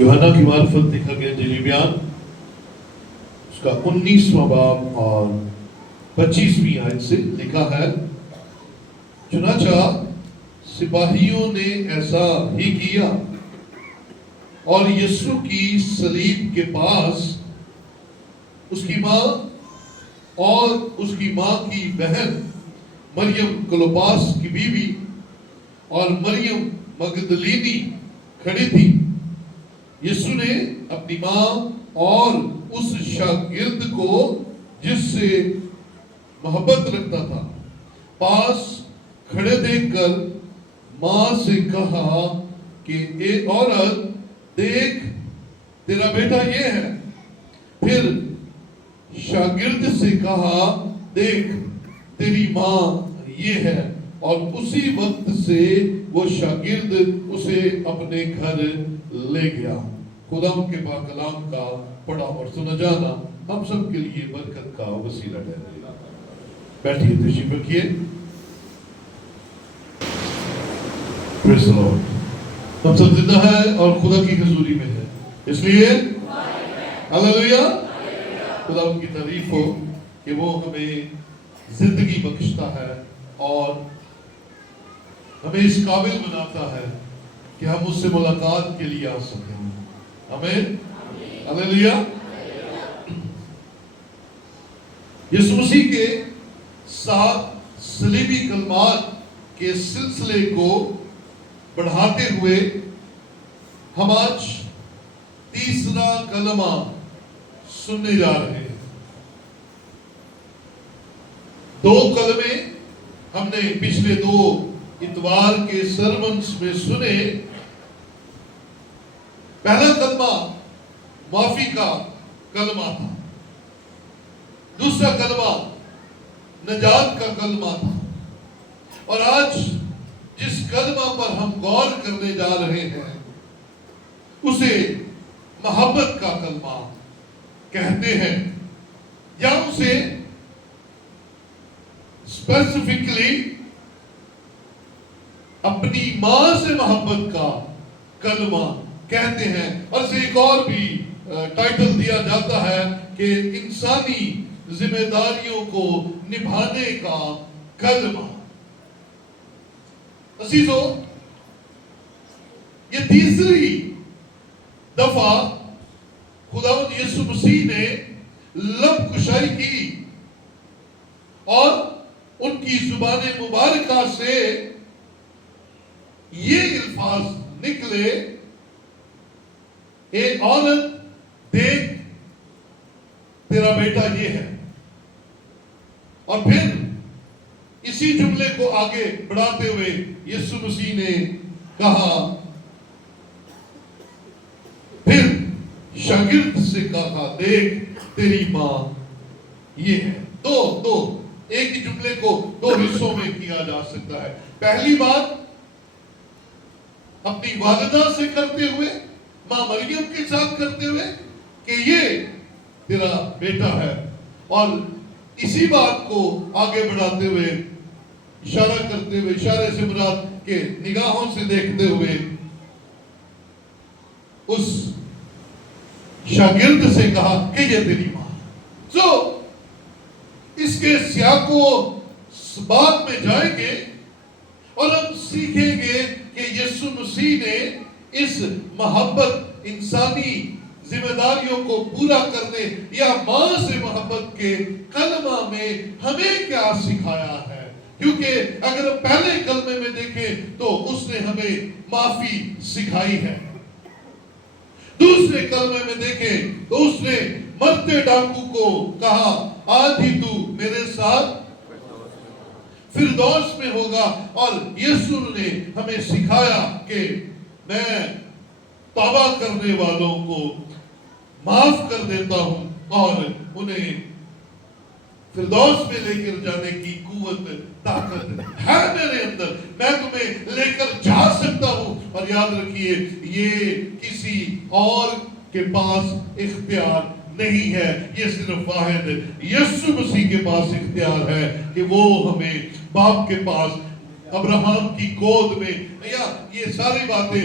یوحنا کی معرفت لکھا گیا انجیلی بیان اس کا 19واں باب اور 25ویں آیت سے لکھا ہے، چنانچہ سپاہیوں نے ایسا ہی کیا اور یسوع کی صلیب کے پاس اس کی ماں اور اس کی ماں کی بہن مریم کلوپاس کی بیوی اور مریم مگدلینی کھڑی تھی۔ یسوع نے اپنی ماں اور اس شاگرد کو جس سے محبت رکھتا تھا پاس کھڑے دیکھ کر ماں سے کہا کہ اے عورت، دیکھ تیرا بیٹا یہ ہے۔ پھر شاگرد سے کہا، دیکھ تیری ماں یہ ہے، اور اسی وقت سے وہ شاگرد اسے اپنے گھر لے گیا۔ خدا کے پاک کلام کا پڑھا اور سنا جانا ہم سب کے لیے برکت کا وسیلہ ٹھہرے۔ بیٹھیے، تشریف رکھیے۔ پریز دی لارڈ۔ ہم سب زندہ ہیں اور خدا کی حضوری میں ہیں، اس لیے ہلیلویا، خدا ان کی تعریف ہو کہ وہ ہمیں زندگی بخشتا ہے اور ہمیں اس قابل بناتا ہے کہ ہم اس سے ملاقات کے لیے آ سکیں۔ آمین، ہلیلویا۔ یسوع مسیح کے 7 صلیبی کلمات کے سلسلے کو بڑھاتے ہوئے ہم آج تیسرا کلمہ سننے جا رہے ہیں۔ 2 کلمے ہم نے پچھلے 2 اتوار کے سرمنز میں سنے۔ پہلا کلمہ معافی کا کلمہ تھا، دوسرا کلمہ نجات کا کلمہ تھا، اور آج جس کلمہ پر ہم غور کرنے جا رہے ہیں اسے محبت کا کلمہ کہتے ہیں، یا اسے اسپیسیفکلی اپنی ماں سے محبت کا کلمہ کہتے ہیں، اور اسے ایک اور بھی ٹائٹل دیا جاتا ہے کہ انسانی ذمہ داریوں کو نبھانے کا کلمہ۔ عزیزو، یہ تیسری دفعہ خداوند یسوع مسیح نے لب کشائی کی اور ان کی زبان مبارکہ سے یہ الفاظ نکلے، اے عورت، دیکھ تیرا بیٹا یہ ہے۔ اور پھر اسی جملے کو آگے بڑھاتے ہوئے یسوع مسیح نے کہا، پھر شاگرد سے کہا، دیکھ تیری ماں یہ ہے۔ دو ایک ہی جملے کو 2 حصوں میں کیا جا سکتا ہے۔ پہلی بات اپنی والدہ سے کرتے ہوئے، ماں مریم کے ساتھ کرتے ہوئے کہ یہ تیرا بیٹا ہے، اور اسی بات کو آگے بڑھاتے ہوئے اشارہ کرتے ہوئے، اشارے سے مراد کہ نگاہوں سے دیکھتے ہوئے اس شاگرد سے کہا کہ یہ تیری ماں۔ اس کے سیاق و سباق میں جائیں گے اور ہم سیکھیں گے کہ یسوع مسیح نے اس محبت، انسانی ذمہ داریوں کو پورا کرنے یا ماں سے محبت کے کلمہ میں ہمیں کیا سکھایا ہے۔ کیونکہ اگر ہم پہلے کلمے میں دیکھیں تو اس نے ہمیں معافی سکھائی ہے، دوسرے کلمے میں دیکھیں تو اس نے مرتے ڈاکو کو کہا، آج ہی تو میرے ساتھ فردوس میں ہوگا، اور یسوع نے ہمیں سکھایا کہ میں توبہ کرنے والوں کو معاف کر دیتا ہوں اور انہیں فردوس میں لے کر جانے کی قوت، طاقت ہے میرے اندر، میں تمہیں لے کر جا سکتا ہوں۔ اور یاد رکھیے، یہ کسی اور کے پاس اختیار نہیں ہے، یہ صرف واحد یسوع مسیح کے پاس اختیار ہے کہ وہ ہمیں باپ کے پاس، ابراہم کی گود میں، یا یہ ساری باتیں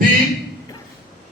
3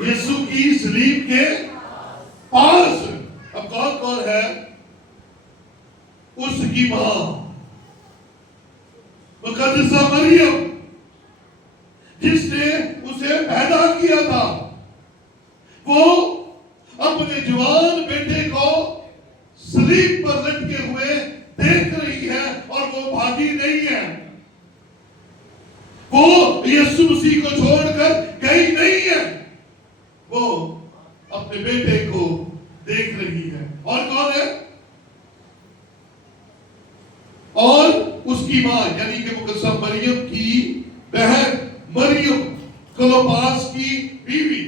یسوع کی صلیب کے پاس. اب کون ہے؟ اس کی ماں مقدسہ مریم، جس نے اسے پیدا کیا تھا. وہ اپنے جوان بیٹے کو صلیب پر لٹکے ہوئے دیکھ رہی ہے اور وہ بھاگی نہیں ہے. وہ یسوع مسیح کو چھوڑ کر گئی نہیں ہے، وہ اپنے بیٹے کو دیکھ رہی ہے. اور کون ہے؟ اور اس کی ماں یعنی کہ مقدسہ مریم کی بہن مریم کلوپاس کی بیوی،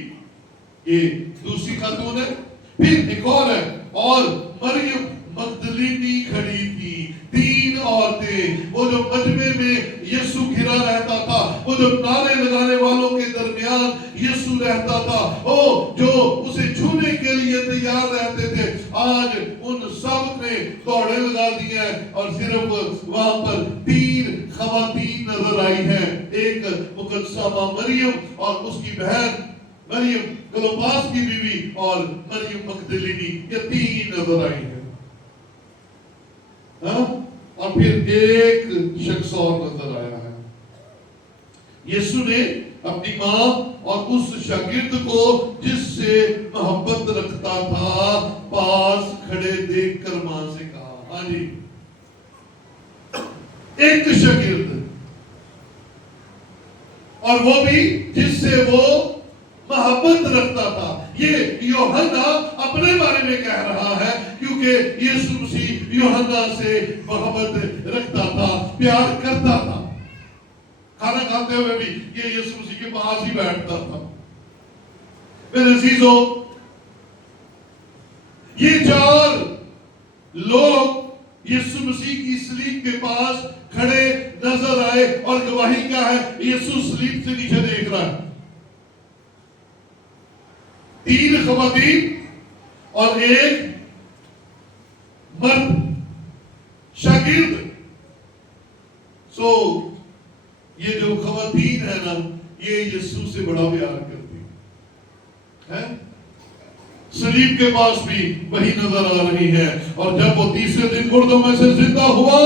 یہ دوسری خاتون ہے. پھر ایک اور ہے، اور مریم مگدلینی کھڑی تھی. 3 عورتیں، وہ جو مجمع میں یسوع گھرا رہتا تھا، وہ جو نعرے لگانے والوں کے درمیان یسوع رہتا تھا، وہ جو اسے چھونے کے لیے تیار رہتے تھے، آج ان سب نے دوڑے لگا دی ہیں اور صرف وہاں پر 3 خواتین نظر آئی ہیں. ایک مقدسہ ماں مریم اور اس کی بہن مریم کلوپاس کی بیوی اور مریم مگدلینی، یہ 3 نظر آئی ہیں. اور پھر ایک شخص اور نظر آیا ہے. یسوع نے اپنی ماں اور اس شاگرد کو جس سے محبت رکھتا تھا پاس کھڑے دیکھ کر ماں سے کہا. ہاں جی، ایک شاگرد، اور وہ بھی جس سے وہ محبت رکھتا تھا. یہ یوحنا اپنے بارے میں کہہ رہا ہے کیونکہ یسوع مسیح یوحنا سے محبت رکھتا تھا، پیار کرتا تھا. کھانا کھاتے ہوئے بھی یہ یسوع مسیح کے پاس ہی بیٹھتا تھا. میرے عزیزو، یہ 4 لوگ یسوع مسیح کی صلیب کے پاس کھڑے نظر آئے اور گواہی کیا ہے؟ یسوع صلیب سے نیچے دیکھ رہا ہے. 3 خواتین اور ایک مرد شاگرد. یہ جو خواتین ہے نا، یہ یسوع سے بڑا پیار کرتی ہے. صلیب کے پاس بھی وہی نظر آ رہی ہے. اور جب وہ تیسرے دن مردوں میں سے زندہ ہوا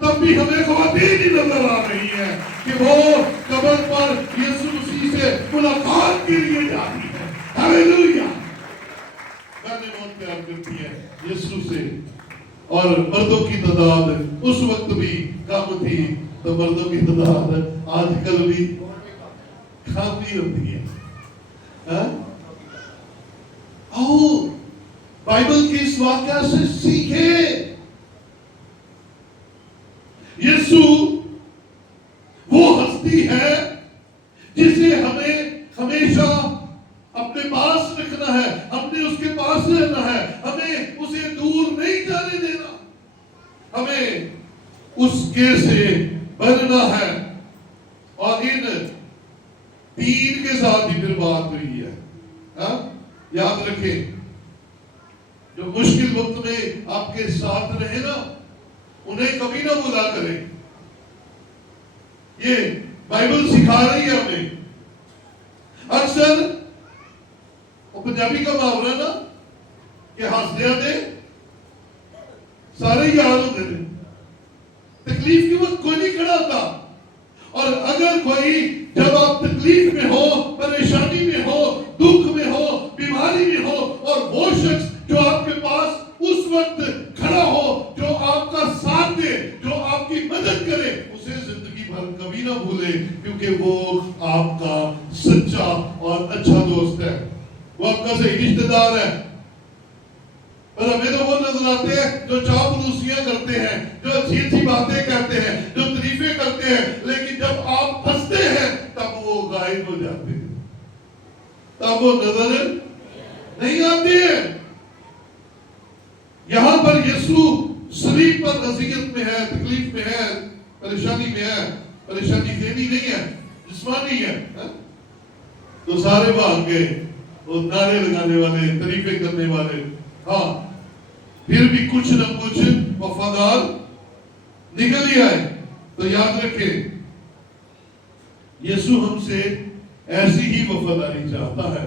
تب بھی ہمیں خواتین ہی نظر آ رہی ہے کہ وہ قبر پر یسوع مسیح سے ملاقات کے لیے جاتی ہے. ہاللیلویا. بہت پیار کرتی ہے یسوع سے. اور مردوں کی تعداد اس وقت بھی کم تھی تو مردوں کی تعداد آج کل بھی کم نہیں ہوتی ہے. آؤ بائبل کے اس واقعہ سے سیکھے. یسوع وہ ہستی ہے جسے ہمیں ہمیشہ اپنے پاس رکھنا ہے، ہم نے اس کے پاس رہنا ہے، ہمیں اسے دور نہیں جانے دینا، ہمیں اس کے سے بننا ہے. اور ان 3 کے ساتھ ہی پھر بات ہوئی ہے. یاد رکھیں، جو مشکل وقت میں آپ کے ساتھ رہے نا، انہیں کبھی نہ بھلا کریں. یہ بائبل سکھا رہی ہے ہمیں. اکثر وہ پنجابی کا محاورہ نا کہ ہنسدیا دے سارے یاد ہوتے تھے. تکلیف کے وقت کوئی نہیں کھڑا ہوتا. اور اگر کوئی جب آپ تکلیف میں ہو، پریشانی میں ہو، دکھ میں ہو، بیماری میں ہو، اور وہ شخص جو آپ کے پاس اس وقت کھڑا ہو، جو آپ کا ساتھ دے، جو آپ کی مدد کرے، اسے زندگی بھر کبھی نہ بھولے، کیونکہ وہ آپ کا سچا اور اچھا دوست ہے، وہ آپ کا صحیح رشتہ دار ہے. اور ہمیں تو وہ نظر آتے ہیں جو چاپلوسیاں کرتے ہیں، جو اچھی اچھی باتیں کہتے ہیں، جو تعریفیں کرتے ہیں، لیکن جب آپ پھنستے ہیں تب وہ غائب ہو جاتے ہیں، تب وہ نظر نہیں آتے ہیں. یہاں پر یسوع صلیب پر اذیت میں ہے، تکلیف میں ہے، پریشانی میں ہے. پریشانی ذہنی نہیں ہے، جسمانی ہے. تو سارے بھاگ گئے، وہ نعرے لگانے والے، تعریفیں کرنے والے. ہاں، پھر بھی کچھ نہ کچھ وفادار نکل ہی آئے. تو یاد رکھیں، یسوع ہم سے ایسی ہی وفاداری چاہتا ہے.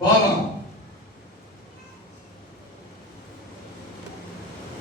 12,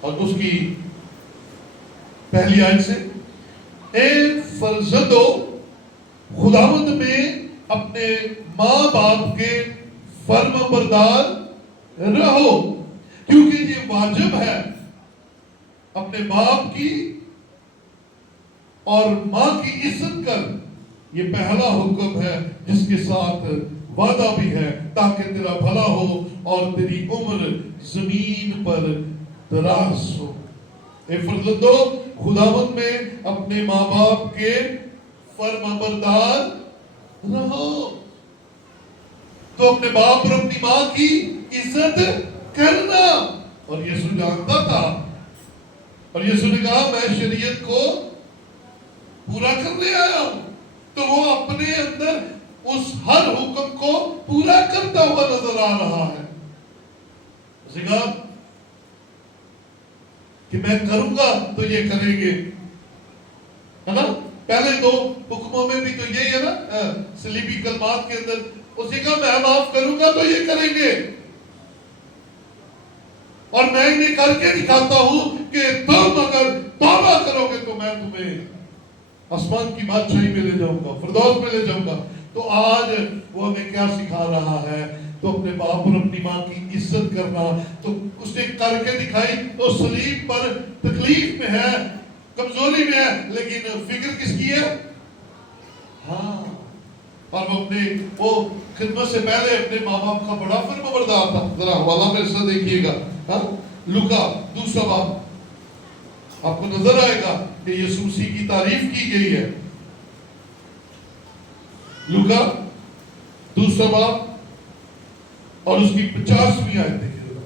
اور اس کی پہلی آیت سے، اے فرزندو خداوند میں اپنے ماں باپ کے فرما بردار رہو، کیونکہ یہ واجب ہے اپنے باپ کی اور ماں کی عزت کر، یہ پہلا حکم ہے جس کے ساتھ وعدہ بھی ہے تاکہ تیرا بھلا ہو اور تیری عمر زمین پر دراز ہو۔ اے فرزندو خداوند میں اپنے ماں باپ کے فرما بردار رہو۔ تو اپنے باپ اور اپنی ماں کی عزت کرنا، اور یسوع جانتا تھا، اور یسوع نے کہا میں شریعت کو پورا کرنے آیا ہوں، تو وہ اپنے اندر اس ہر حکم کو پورا کرتا ہوا نظر آ رہا ہے۔ اس نے کہا کہ میں کروں گا تو یہ کریں گے، ہے نا؟ پہلے دو حکموں میں بھی تو یہی ہے نا، صلیبی کلمات کے اندر اس نے کہا میں معاف کروں گا تو یہ کریں گے، اور میں انہیں کر کے دکھاتا ہوں کہ تم اگر توبہ کرو گے تو میں تمہیں آسمان کی بادشاہی میں لے جاؤں گا، فردوس میں لے جاؤں گا۔ تو آج وہ ہمیں کیا سکھا رہا ہے؟ تو اپنے باپ اور اپنی ماں کی عزت کرنا، تو اس نے کر کے دکھائی، تو صلیب پر تکلیف میں ہے، کمزوری میں ہے، لیکن فکر کس کی ہے؟ ہاں، اور وہ خدمت سے پہلے اپنے ماں باپ کا بڑا فرمانبردار تھا۔ ذرا حوالہ میرے ساتھ دیکھیے گا، لوکا 2 باب، آپ کو نظر آئے گا کہ یسوع مسیح کی تعریف کی گئی ہے۔ لوکا 2 باب اور اس کی 50ویں آیت دیکھیے گا۔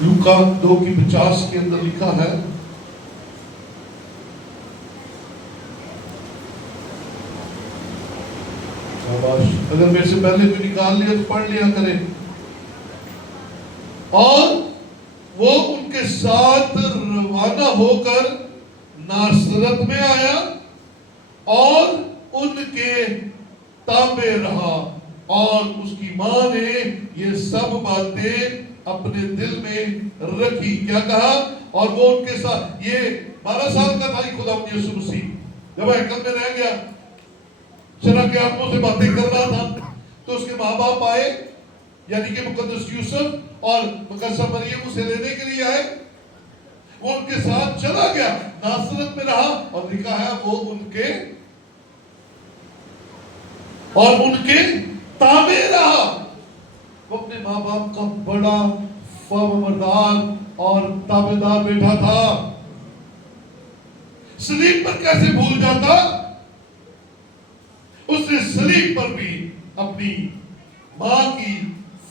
لوکا 2:50 کے اندر لکھا ہے، اگر میرے سے پہلے کوئی نکال لیا تو پڑھ لیا کرے۔ اور وہ ان کے ساتھ روانہ ہو کر ناصرت میں آیا اور ان کے تابع رہا، اور اس کی ماں نے یہ سب باتیں اپنے دل میں رکھی۔ کیا کہا؟ اور وہ ان کے ساتھ، یہ 12 سال کا تھا خدا یسوع مسیح، جب ہیکل میں رہ گیا، شرع کے آدموں سے باتیں کر رہا تھا، تو اس کے ماں باپ آئے، یعنی کہ مقدس یوسف اور مقدسہ مریم اسے لینے کے لیے آئے۔ وہ ان کے ساتھ چلا گیا، ناصرت میں رہا، اور لکھا ہے وہ ان کے تابع رہا۔ وہ اپنے ماں باپ کا بڑا فرمانبردار اور تابع دار بیٹا تھا۔ صلیب پر کیسے بھول جاتا؟ اس نے صلیب پر بھی اپنی ماں کی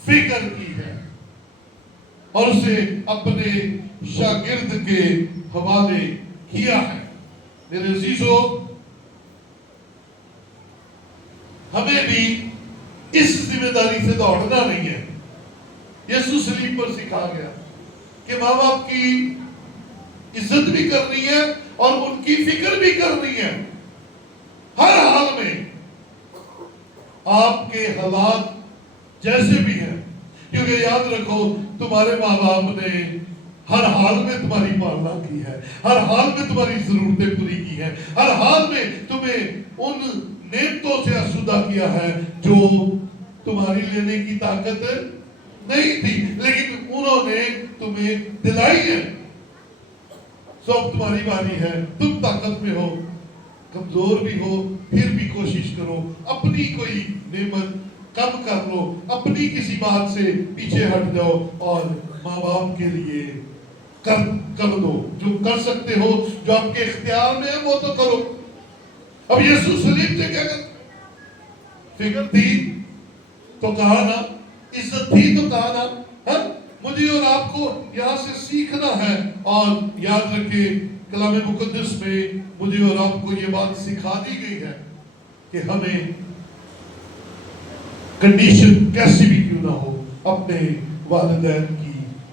فکر کی ہے، اور اسے اپنے شاگرد کے حوالے کیا ہے۔ میرے عزیزو، ہمیں بھی اس ذمہ داری سے دوڑنا نہیں ہے۔ یسوع صلیب پر سکھا گیا کہ ماں باپ کی عزت بھی کرنی ہے اور ان کی فکر بھی کرنی ہے، ہر حال میں، آپ کے حالات جیسے بھی ہیں، کیونکہ یاد رکھو تمہارے ماں باپ نے ہر حال میں تمہاری پالنا کی ہے، ہر حال میں تمہاری ضرورتیں پوری کی ہیں، ہر حال میں تمہیں ان نعمتوں سے آسودہ کیا ہے جو تمہاری لینے کی طاقت نہیں تھی، لیکن انہوں نے تمہیں دلائی ہے۔ سب تمہاری باری ہے، تم طاقت میں ہو، کمزور بھی ہو، پھر بھی کوشش کرو، اپنی کوئی نعمت کم کر لو، اپنی کسی بات سے پیچھے ہٹ جاؤ، اور ماں باپ کے لیے کر دو جو کر سکتے ہو، جو آپ کے اختیار میں ہے وہ تو کرو۔ اب یسوع صلیب سے کیا کرتے؟ فکر تھی تو کہا نا، عزت تھی تو کہا نا، مجھے اور آپ کو یہاں سے سیکھنا ہے، اور یاد رکھیں کلام مقدس میں مجھے اور آپ کو یہ بات سکھا دی گئی ہے کہ ہمیں کنڈیشن کیسی بھی کیوں نہ ہو اپنے والدین کی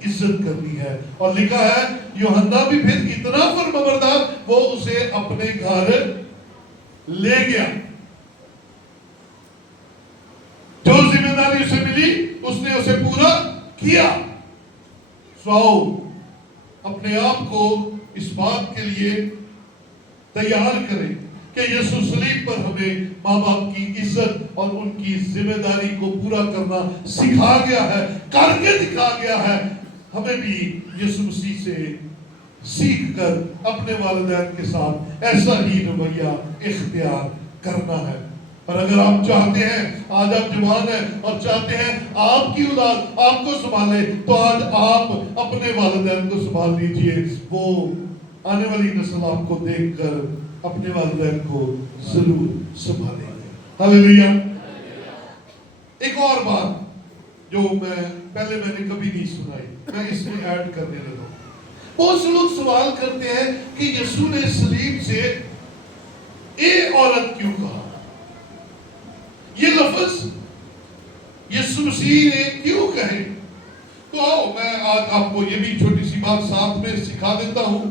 عزت کرنی ہے۔ اور لکھا ہے یوحنا بھی پھر اتنا فرمانبردار، وہ اسے اپنے گھر لے گیا۔ جو ذمہ داری داری اسے ملی اس نے اسے پورا کیا. سو اپنے آپ کو اس بات کے لیے تیار کریں کہ یسوع صلیب پر ہمیں ماں باپ کی عزت اور ان کی ذمہ داری کو پورا کرنا سکھا گیا ہے, کر کے دکھا گیا ہے. ہمیں بھی یسوع مسیح سے سیکھ کر اپنے والدین کے ساتھ ایسا ہی رویہ اختیار کرنا ہے. اور اگر آپ چاہتے ہیں, آج آپ جوان ہیں اور چاہتے ہیں آپ کی اولاد آپ کو سنبھالے, تو آج آپ اپنے والدین کو سنبھال لیجئے. وہ آنے والی نسل آپ کو دیکھ کر اپنے والدین کو ضرور سنبھالیں گے. ہاللیلویا. ایک اور بات جو پہلے میں نے کبھی نہیں سنائی, میں اس میں ایڈ کرنے لگا ہوں. بہت سے لوگ سوال کرتے ہیں کہ یسوع نے صلیب سے اے عورت کیوں کہا؟ یہ لفظ یسوع مسیح نے کیوں کہے؟ تو آؤ میں آج آپ کو یہ بھی چھوٹی سی بات ساتھ میں سکھا دیتا ہوں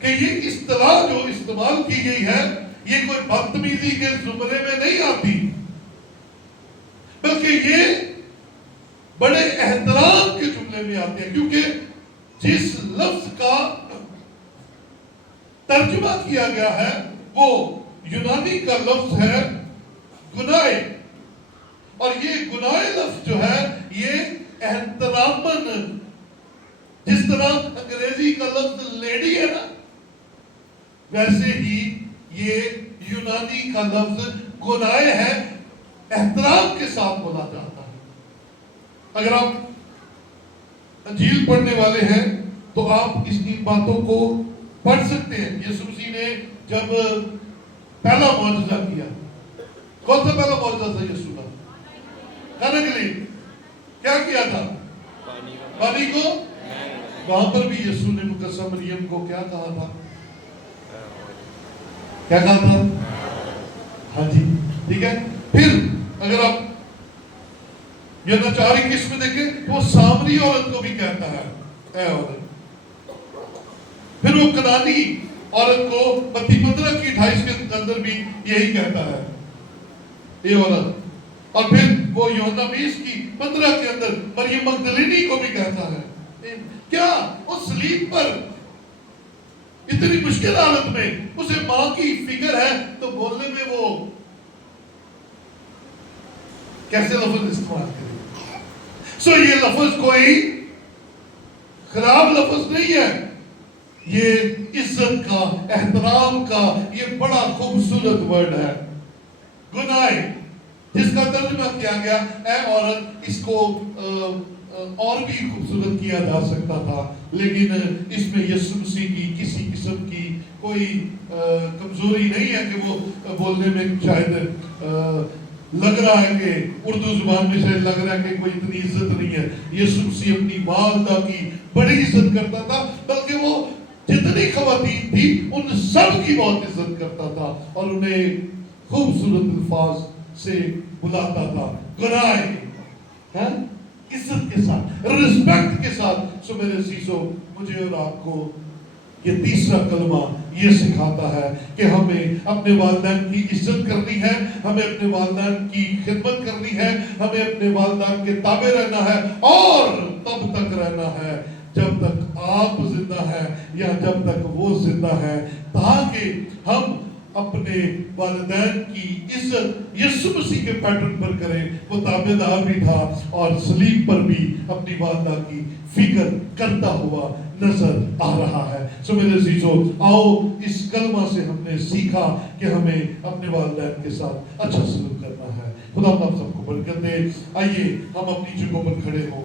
کہ یہ اصطلاح جو استعمال کی گئی ہے یہ کوئی بدتمیزی کے زمرے میں نہیں آتی, بلکہ یہ بڑے احترام کے جملے میں آتے ہیں. کیونکہ جس لفظ کا ترجمہ کیا گیا ہے وہ یونانی کا لفظ ہے گنائے, اور یہ گنائے لفظ جو ہے یہ احتراماً, جس طرح انگریزی کا لفظ لیڈی ہے نا, ویسے ہی یہ یونانی کا لفظ گنائے ہے, احترام کے ساتھ بولا جاتا ہے. اگر آپ انجیل پڑھنے والے ہیں تو آپ اس کی باتوں کو پڑھ سکتے ہیں. یسوع مسیح نے جب پہلا معجزہ کیا, کون سا پہلا معجزہ تھا یسوع کا؟ کھانے کے لیے کیا کیا تھا؟ پانی کو. وہاں پر بھی یسوع نے مقدسہ مریم کو کیا کہا تھا؟ کیا کہا تھا؟ ہاں جی, ٹھیک ہے. پھر اگر آپ یوحنا 4:21 میں دیکھیں تو وہ سامری عورت کو بھی کہتا ہے اے عورت. پھر وہ کنانی عورت کو متی 15 کی 28 کے اندر بھی یہی کہتا ہے اے عورت. اور پھر وہ یوحنا 20 کی 15 کے اندر مریم مگدلینی کو بھی کہتا ہے. کیا اس صلیب پر اتنی مشکل حالت میں اسے ماں کی فکر ہے تو بولنے میں وہ کیسے لفظ استعمال کرے؟ سو یہ لفظ کوئی خراب لفظ نہیں ہے, یہ عزت کا, احترام کا یہ بڑا خوبصورت ورڈ ہے. گنائے جس کا ترجمہ کیا گیا اے عورت, اس کو اور بھی خوبصورت کیا جا سکتا تھا, لیکن اس میں یسوع مسیح کی کسی قسم کی کوئی کمزوری نہیں ہے کہ وہ بولنے میں شاید لگ رہا ہے کہ اردو زبان میں شاید لگ رہا ہے کہ کوئی اتنی عزت نہیں ہے. یسوع مسیح اپنی والدہ کی بڑی عزت کرتا تھا, بلکہ وہ جتنی خواتین تھی ان سب کی بہت عزت کرتا تھا اور انہیں خوبصورت الفاظ سے بلاتا تھا. گنائے عزت کے ساتھ, رسپیکٹ کے ساتھ. سو میرے عزیزو, مجھے اور آپ کو یہ تیسرا کلمہ یہ سکھاتا ہے کہ ہمیں اپنے والدین کی عزت کرنی ہے, ہمیں اپنے والدین کی خدمت کرنی ہے, ہمیں اپنے والدین کے تابع رہنا ہے, اور تب تک رہنا ہے جب تک آپ زندہ ہیں یا جب تک وہ زندہ ہے, تاکہ ہم اپنے والدین کی عزت یسوع مسیح کے پیٹرن پر کریں. وہ تابع دار بھی تھا اور صلیب پر بھی اپنی والدہ کی فکر کرتا ہوا نظر آ رہا ہے. سو میرے عزیزو, آؤ اس کلمہ سے ہم نے سیکھا کہ ہمیں اپنے والدین کے ساتھ اچھا سلوک کرنا ہے. خدا آپ سب کو برکت دے. آئیے ہم اپنی جگہوں پر کھڑے ہوں.